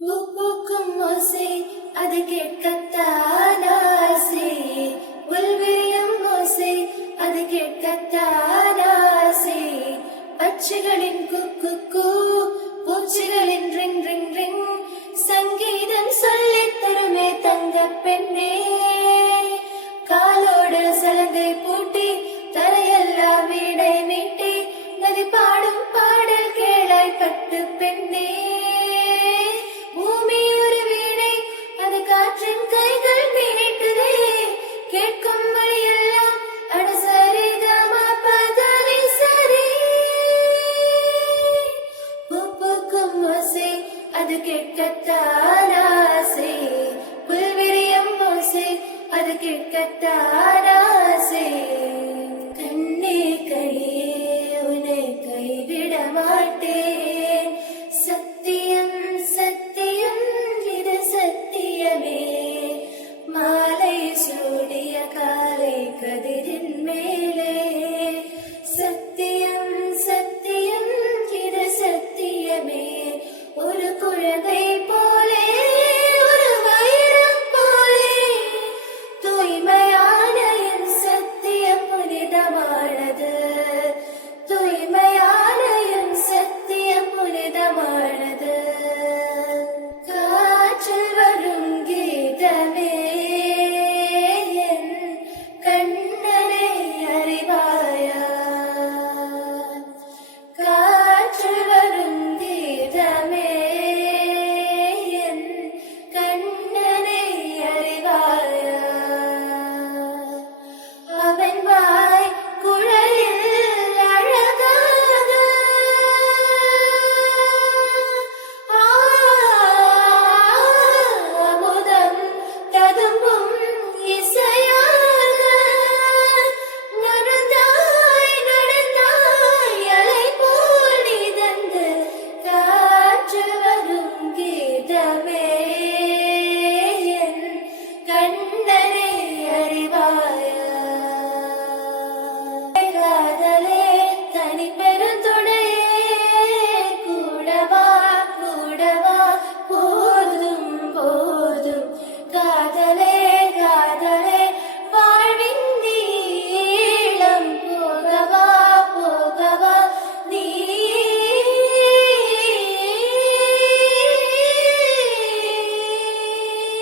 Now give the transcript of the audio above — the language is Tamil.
பூக்கும் ஓசை அது கேட்கத்தான் ஆசை. உள்விழும் ஓசை அது கேட்கத்தான் ஆசை. பச்சைகளின் குக்கு பூச்சிகளின் ரிங் ரிங் ரிங் சங்கீதம் சொல்லித் தருமே தங்க பெண்ணே. காலோடு சலங்கை பூட்டி தரையெல்லாம் வீடை மீட்டி நதி பாடும் பாடல் கேளாய் பட்டு பெண்ணே. பூமி ஒரு வீணை அது காற்றின் கைகள் மீட்டுதே. கேட்கும் மொழியெல்லாம் அனுசரி கம பதனி சரி. பூக்கும் ஓசை அது கேட்கத்தான் ஆசை. புல்விரியும் ஓசை அது கேட்கத்தான் ஆசை. கண்ணே கையே உன்னை கைவிட மாட்டேன்.